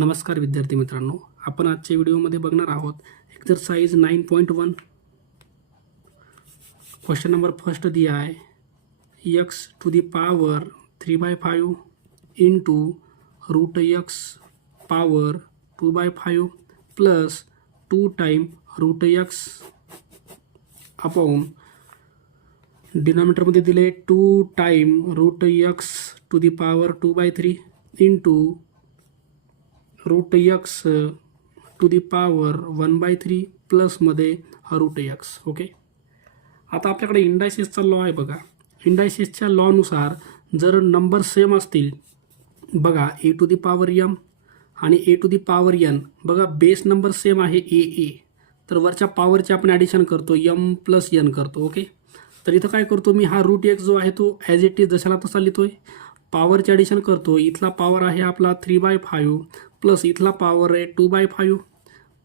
नमस्कार विद्यार्थी मित्रांनो, आपण आजच्या व्हिडिओमध्ये बघणार आहोत एक्सरसाइज 9.1. क्वेश्चन नंबर फर्स्ट दिया आहे, x to the power 3/5 into root x power 2/5 plus 2 times root x upon डिनॉमिनेटरमध्ये दिले 2 times root x to the power 2/3 into root x to the power 1/3 प्लसमध्ये रूट x. ओके, आता आपल्याकडे इंडायसिसचा law आहे बघा. इंडायसिसच्या लॉनुसार जर number same असतील बघा, ए to the power m आणि ए टू दी पॉवर n, बघा बेस नंबर सेम आहे ए, तर वरच्या पॉवरचे आपण ॲडिशन करतो m प्लस n करतो. ओके, तर इथं काय करतो मी, हा रूट x जो आहे तो ॲज इट इज जशाला तसा लिहितोय. पॉवरचे ॲडिशन करतो, इथला पॉवर आहे आपला 3/5 प्लस इथला पॉवर आहे 2/5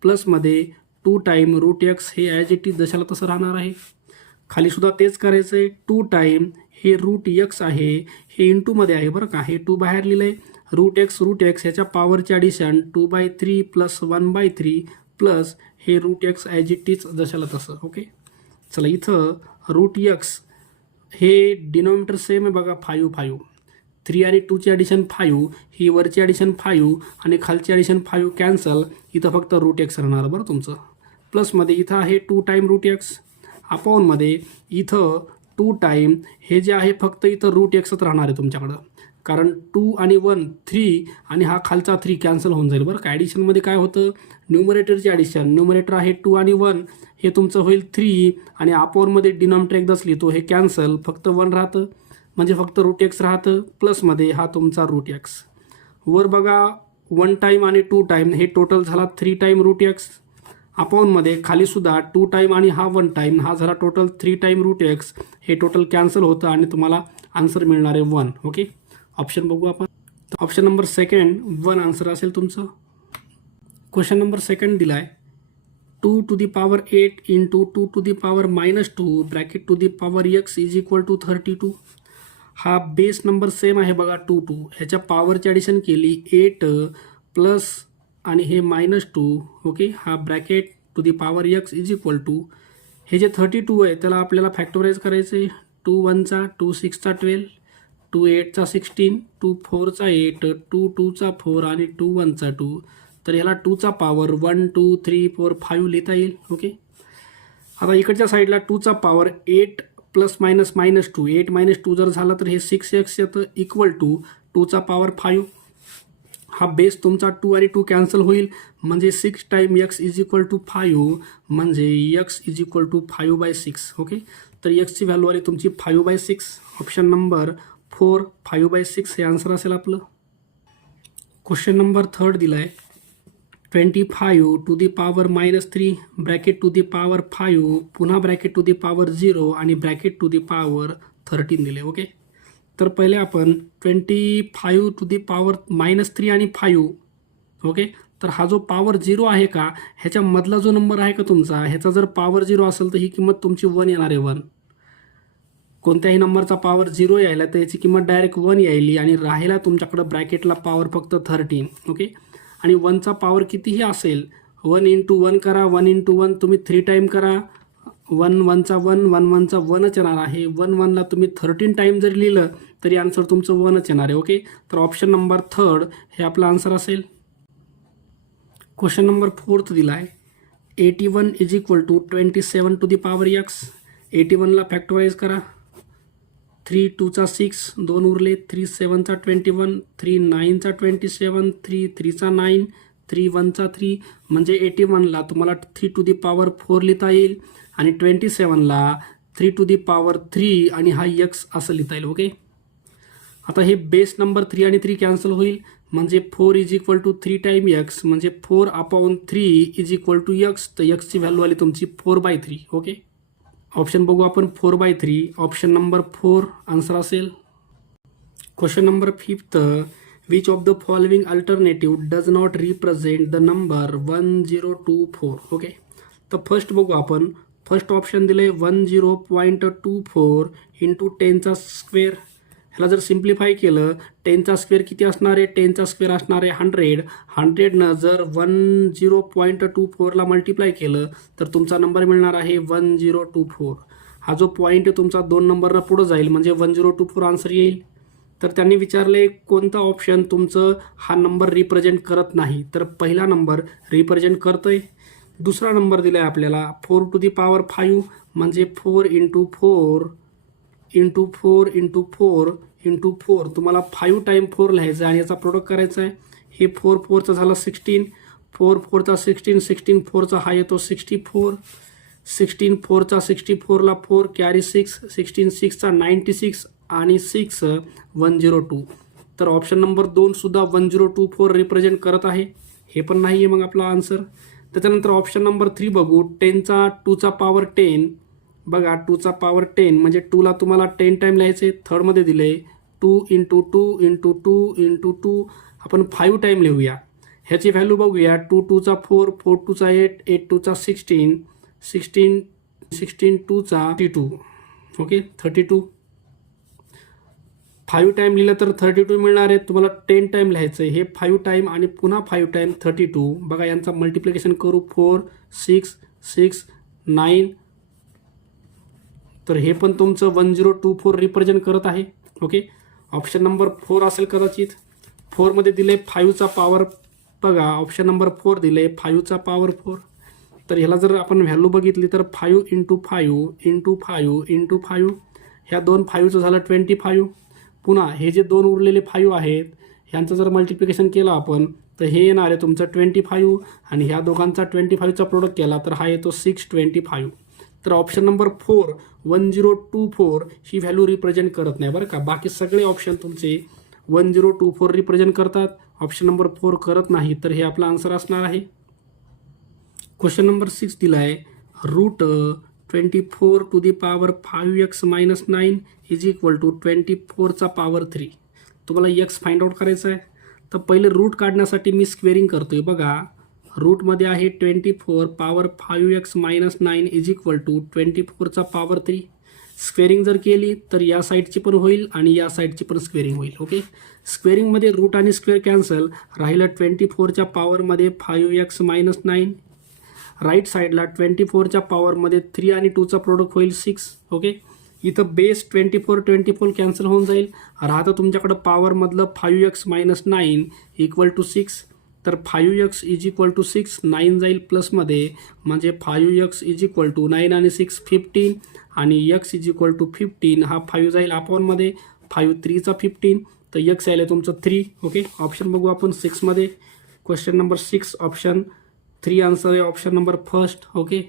प्लसमध्ये 2 टाईम रूट x हे ॲज इट इज जशाला तसं राहणार आहे. खालीसुद्धा तेच करायचं आहे. 2 टाईम हे रूट x आहे, हे इंटूमध्ये आहे बरं का, हे 2 बाहेर लिहिलं आहे. रूट x ह्याच्या पॉवरचे ॲडिशन 2/3 प्लस 1/3 प्लस हे root x as it is जशाला तसं. ओके, चला इथं रूट x हे डिनॉमिनेटर सेम आहे बघा, 5 3 आणि 2ची ॲडिशन 5, ही वरची ॲडिशन 5 आणि खालची ॲडिशन 5 कॅन्सल. इथं फक्त रूट x राहणार बरं तुमचं. प्लसमध्ये इथं आहे 2 टाईम रूट x अपॉनमध्ये इथं 2 टाईम हे जे आहे फक्त इथं रूट xच राहणार आहे तुमच्याकडं, कारण 2 आणि 1 3 आणि हा खालचा 3 कॅन्सल होऊन जाईल बरं का. ॲडिशनमध्ये काय होतं, न्यूमरेटरची ॲडिशन, न्यूमरेटर आहे 2 आणि 1, हे तुमचं होईल 3 आणि अपॉनमध्ये डिनॉमिनेटर एकदाच लिहितो, हे कॅन्सल, फक्त 1 राहतं म्हणजे फक्त रूट x राहतं. प्लसमध्ये हा तुमचा रूट x. वर बघा 1 टाईम आणि 2 टाईम हे टोटल झाला 3 टाईम रूट x अपॉनमध्ये खालीसुद्धा 2 टाईम आणि हा 1 टाईम हा झाला टोटल 3 टाईम रूट x, हे टोटल कॅन्सल होतं आणि तुम्हाला आन्सर मिळणार आहे 1. ओके, ऑप्शन बघू आपण. ऑप्शन नंबर सेकंड 1 आन्सर असेल तुमचं. क्वेश्चन नंबर सेकंड दिला आहे, 2 to the power 8 into 2 to the power -2 bracket to the power x is equal to 32. हा बेस नंबर सेम आहे बघा 2 ह्याच्या पॉवरची ॲडिशन केली 8 प्लस आणि हे -2. ओके, हा bracket to the power x is equal to हे जे 32 आहे त्याला आपल्याला फॅक्टोराईज करायचं आहे. 2 1चा 2 6चा 12, 2 8चा 16, 2 4चा 8, 2 2चा 4 आणि 2 1चा 2. तर ह्याला 2चा पॉवर 1 2 3 4 5 लिहिता येईल. ओके, आता इकडच्या साईडला 2चा पॉवर 8 प्लस मायनस -2, 8 - 2 जर झालं तर हे 6x येतं इक्वल टू 2चा पॉवर 5. हा बेस तुमचा 2 आणि 2 कॅन्सल होईल म्हणजे 6 time x is equal to 5 म्हणजे x is equal to 5/6. Okay, तर xची व्हॅल्यू आली तुमची 5/6. ऑप्शन नंबर 4 5/6 हे आन्सर असेल आपलं. क्वेश्चन नंबर थर्ड दिला आहे, 25 to the power -3 bracket to the power 5 पुन्हा ब्रॅकेट टू दी पॉवर 0 आणि ब्रॅकेट टू दी पॉवर 13 दिले. ओके, तर पहिले आपण 25 टू दी पॉवर -3 आणि 5. ओके, तर हा जो पॉवर 0 आहे का, ह्याच्यामधला जो नंबर आहे का तुमचा, ह्याचा जर पॉवर 0 असेल तर ही किंमत तुमची 1 येणार आहे. 1 कोणत्याही नंबरचा पॉवर 0 यायला तर याची किंमत डायरेक्ट 1 यायली आणि राहिला तुमच्याकडं ब्रॅकेटला पॉवर फक्त 13. ओके, आणि 1चा पॉवर कितीही असेल 1 × 1 करा, 1 × 1 तुम्ही 3 टाईम करा, 1 1चा 1 1 1चा 1च येणार आहे. 1 1ला तुम्ही 13 टाईम जरी लिहिलं तरी आन्सर तुमचं 1च येणार आहे. ओके, तर ऑप्शन नंबर थर्ड हे आपलं आन्सर असेल. क्वेश्चन नंबर फोर्थ दिला आहे, 81 is equal to 27 to the power x. 81ला फॅक्टोराईज करा, 3 2चा 6, 2 उरले, 3 7चा 21, 3 9चा 27, 3 3चा 9, 3 1चा 3 म्हणजे 81ला तुम्हाला 3 टू दी पॉवर 4 लिहिता येईल आणि 27ला 3 टू दी पॉवर 3 आणि हा x असं लिहिता येईल. ओके, आता हे बेस नंबर 3 आणि 3 कॅन्सल होईल म्हणजे 4 is equal to 3 time x म्हणजे 4/3 इज इक्वल टू x. तर एक्सची व्हॅल्यू आली तुमची 4/3. ओके, ऑप्शन बघू आपण 4/3. ऑप्शन नंबर 4 आन्सर असेल. Question number fifth, which of the following alternative does not represent the number 1024. Okay, तर फर्स्ट बघू आपण. फर्स्ट ऑप्शन दिले 10.24 × 10चा स्क्वेअर. ह्याला जर सिम्प्लिफाय केलं 10चा स्क्वेअर किती असणार आहे, 10चा स्क्वेअर असणार आहे 100. 100नं जर 10.24ला मल्टिप्लाय केलं तर तुमचा नंबर मिळणार आहे 1024. हा जो पॉईंट आहे तुमचा 2 नंबरनं पुढं जाईल म्हणजे 1024 आन्सर येईल. तर त्यांनी विचारले कोणता ऑप्शन तुमचं हा नंबर रिप्रेझेंट करत नाही, तर पहिला नंबर रिप्रेझेंट करतोय. दुसरा नंबर दिला आहे आपल्याला 4⁵ म्हणजे 4 × 4 × 4 × 4 × 4. तुम्हाला 5 टाइम 4 लिहायचं आणि याचा प्रोडक्ट करायचा आहे. हे 4 4चा झाला 16, 4 4चा 16, 16 4चा हा येतो 64, 16 4चा 64ला 4 कॅरी 6, 16 6चा 96 आणि 6 102. तर ऑप्शन नंबर 2 सुद्धा 1024 रिप्रेझेंट करत आहे. हे पण नाही आहे मग आपला आन्सर. त्याच्यानंतर ऑप्शन नंबर 3 बघू. 10चा 2चा पॉवर 10. बघा 2चा पॉवर 10 म्हणजे 2ला तुम्हाला 10 टाइम लिहायचे. थर्डमध्ये दिले 2 × 2 × 2 × 2. आपण 5 टाइम लिहूया. ह्याची व्हॅल्यू बघूया. 2 2चा 4, 4 2चा 8, 8 2चा 16, 16 16 2चा 32. ओके 32. 5 टाइम लिहिलं तर 32 मिळणार आहे. तुम्हाला 10 टाइम लिहायचं आहे. हे 5 टाइम आणि पुन्हा 5 टाइम 32. बघा यांचा मल्टिप्लिकेशन करू. 4 6 6 9. तर हे पण तुमचं 1024 रिप्रेझेंट करत आहे. ओके ऑप्शन नंबर 4 असेल कदाचित. 4मध्ये दिले 5चा पॉवर. बघा ऑप्शन नंबर 4 दिले 5चा पॉवर 4. तर ह्याला जर आपण व्हॅल्यू बघितली तर 5 × 5 × 5 × 5. ह्या 2 5चं झालं 25. पुन्हा हे जे 2 उरलेले 5 आहेत ह्यांचं जर मल्टिप्लिकेशन केलं आपण तर हे येणार आहे तुमचं 25 आणि ह्या दोघांचा 25चा प्रोडक्ट केला तर हा येतो 625. तर ऑप्शन नंबर 4 1024 ही व्हॅल्यू रिप्रेझेंट करत नाही बरं का. बाकी सगळे ऑप्शन तुमचे 1024 रिप्रेझेंट करतात. ऑप्शन नंबर 4 करत नाही. तर हे आपला आन्सर असणार आहे. क्वेश्चन नंबर 6 दिला आहे. √24⁵ - 9 = 24चा पॉवर 3. तुम्हाला x फाइंड आउट करायचं आहे. तर पहिले रूट काढण्यासाठी मी स्क्वेअरिंग करतोय. बघा रूटमध्ये आहे 24 पॉवर 5x - 9 = 24चा पॉवर 3. स्क्वेअरिंग जर केली तर या साईडची पण होईल आणि या साईडची पण स्क्वेअरिंग होईल. ओके स्क्वेअरिंगमध्ये रूट आणि स्क्वेअर कॅन्सल राहिलं. 24च्या पॉवरमध्ये 5x - 9. राईट साईडला 24च्या पॉवरमध्ये 3 आणि 2चा प्रोडक्ट होईल 6. ओके इथं बेस 24 कॅन्सल होऊन जाईल. राहतं तुमच्याकडं पॉवरमधलं 5x - 9 = 6. तर 5x = 6. 9 जाईल प्लसमध्ये म्हणजे 5x = 9 आणि 6 15 आणि x = 15. हा 5 जाईल अपॉनमध्ये 5 3चा 15. तर x आलं तुमचं 3. ओके ऑप्शन बघू आपण 6मध्ये. क्वेश्चन नंबर 6 ऑप्शन 3 आन्सर आहे ऑप्शन नंबर फर्स्ट. ओके